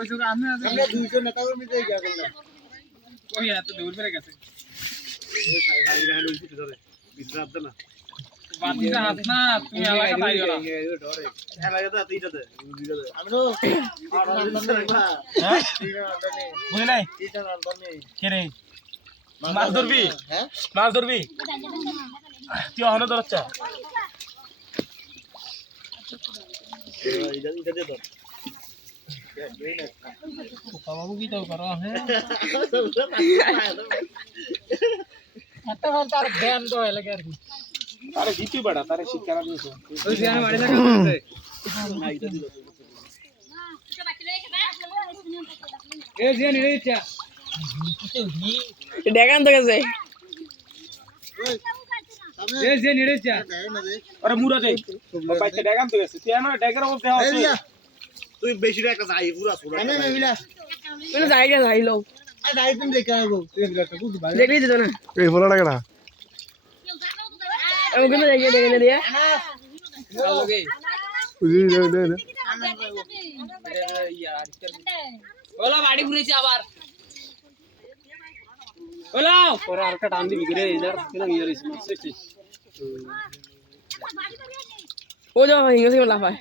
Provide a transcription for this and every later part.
কইছো আমি আমরা দুইজন নেতা কর্মী দিয়ে গিয়া করলাম কই এত দূর পরে গেছে ওই সাইড গাড়ি উঠে ধরে বিদ্রাত না বাতিটা হাত না তুমি এলাকা পাইও না ধরে এলাকা তো এইটাতে আমরো হ্যাঁ বুঝলি নাই এটা রান্ধনে কে রে মাছ ধরবি হ্যাঁ মাছ ধরবি তুই অহনো ধরছ এটা দে তো বাবু কি তো করো হ্যাঁ এত ঘর তার জ্ঞান তো এলাকা আর কি আরে দিতি বড়া তারে শিক্ষা না দিছো ওই জ্ঞান বাড়ি লাগা আছে এ জ্ঞান রে ইচ্ছা দেখান তো গেছে এ জ্ঞান রে ইচ্ছা আরে মুরা দে বাইতে ডাগাম তো গেছে তুই না ডাগার অবস্থা আছে তুই বেশি একটা যাই পুরা সোরা না না মিলা মানে জায়গা যাইলো আই যাই তুমি দেখে আইবো তুই একটা বুঝ ভাই দেখলি দিত না এই ফোলা টাকাটা আমি কিন্তু জায়গা দেখে দিয়ে লগে বুঝি দে ওলা বাড়ি ঘুরেছে আবার ওলা পরে আরেকটা টান দিবি রে ইদার কেন ইয়ার ইসমাসে ও যাও ইংরেজি লাফায়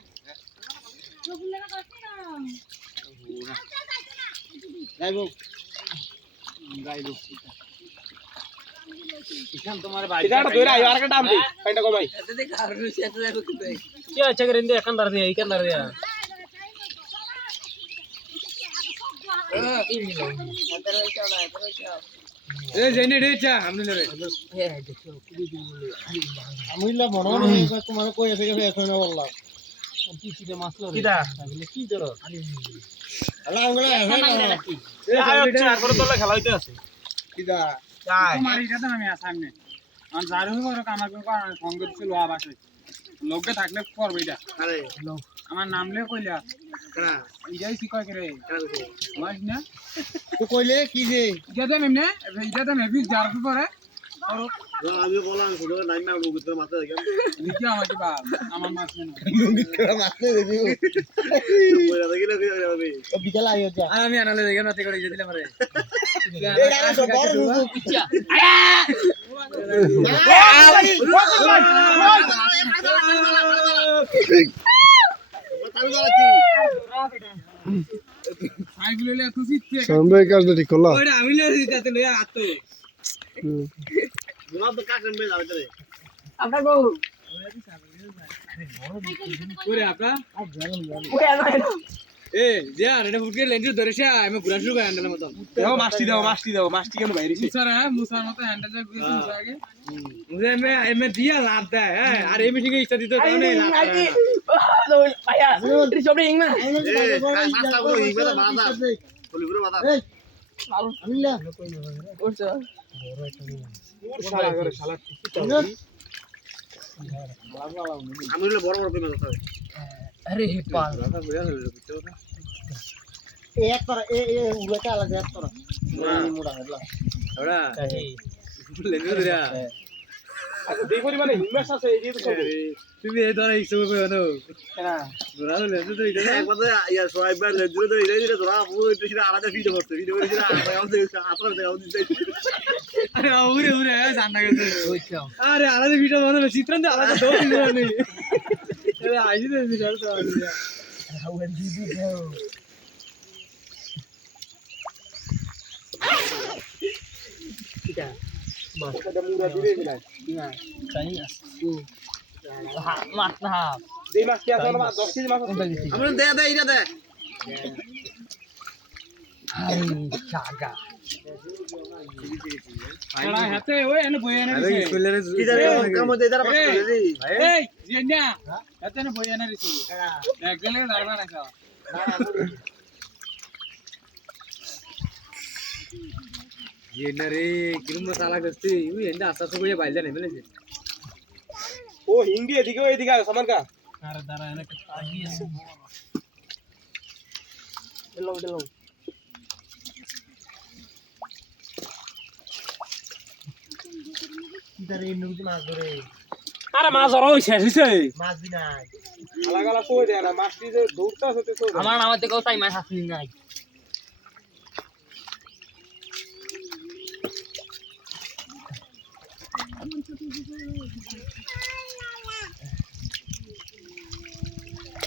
যাইবো ইখান তোমার বাড়ি এটা ধরে আই আরেকটা টান দে পাইটা কমাই এতে দেখ আর রুসি এত দেখো কি কি আছে করে ইন্দে এখান দাঁড় দিয়ে এইখান দাঁড় দিয়া এ জেনে রে চা আমনে রে আমিলা মনে নেই তোমার কই এসে গেছে এখন বললাম কিডা কি ধর আল্লাহ আমগুলা এ আয় হচ্ছে আর পরে তোলা খেলা হইতে আছে কিদা যাই তোমার এটা তো আমি সামনে আমি জারু করে কামার করে সঙ্গে ছিল আবাসে লোকে থাকলে করবে এটা আরে আমার নামলে কইলা কারা ইজাই শিকায় করে কারা কইছে মাস না তো কইলে কি যে ইজাতে মেমনে ইজাতে মেবি জারু করে আমি বললাম শুধু নাই না লোক তো মাথা দেখেন লিখি আমাকে বা আমার মাছ না করে মাথা দেখি কইলা দেখিলে কি হবে ও বিকাল আইও যা আর আমি আনালে দেখে নাতে করে দিলাম রে এই আরে সব বড় রূপ পিচ্চা আই বলে এত সিটে সামনে কাজটা ঠিক করলা ওরে আমি লই দিতে লই আত গুলাব তো কাকেন মে যাবে রে আপনার বউ ওরে আপনা ওরে আয় এ যা রে ফুটকে লেন্ডু ধরেছে আমি ঘুরা শুরু করে হ্যান্ডেলের মত দাও মাছটি কেন বাইরে মুসার মতো হ্যান্ডেল যা ঘুরে মুসা আগে মুঝে এমে দিয়া লাভ দেয় হ্যাঁ আর এমে ঠিক ইচ্ছা দিতে তাহলে লাভ আইতি ভাইয়া তুই সব ইং না সাস্তা গুলো হিবে তো বাঁধা বলি পুরো বাঁধা আমিলা করছ শালা করে শালা আমি হলে বড় বড় পেমেন্ট হবে আরে পাল এক তোরা এ উড়াটা আলাদা এক তোরা মোড়া হলা ওরা লেন্ডু ধরা দেই পরিমাণে হিমেশ আছে এই যে তুমি এই ধরা হিসেবে কইনো কেনা ধরা লেন্ডু তো এটা একবার ইয়া সোয়াইবার লেজুরে ধরে ইলে ধরা পুরো এটা সেটা আলাদা ভিডিও করতে ভিডিও করে সেটা আমাদের আপনারা দেখাও দিতে আরে ওরে ওরে জানা গেছে আরে আলাদা ভিডিও বানানো চিত্রান্ত আলাদা দো দিন নেই আরে আইজি দে ভিডিও তো আইজি হাওয়ার দিদি দাও কিটা মাছটা মুরা দিবে না না চাই মাছ না দেই মাছ কি আছে না 10 কেজি মাছ আছে আমরা দে দে এটা দে আরে চাগা আরে হাতে ওই এনে বই এনে দিছে কি জানি কাম দে দাঁড়া পাস করে রে এই জিন্না হাতে এনে বই এনে দিছে একদম দাঁড়া রাখা জিন্না রে কিরম মশলা করতে ওই এন্ড আস্তে আস্তে কইয়া বাইল জানে বলেছে ও হিন্দি এদিকে এদিকে সমান কা আরে দাঁড়া এনে আগি আছে দিলাম কি জানি নুজ মাছ ধরে আরে মাছ ধরা হইছে মাছ দিনাই আলাগালা কই দেয় না মাছটি যে দৌড়তে আছে তো আমার নামাতে কেউ তাই মাছ আসলি নাই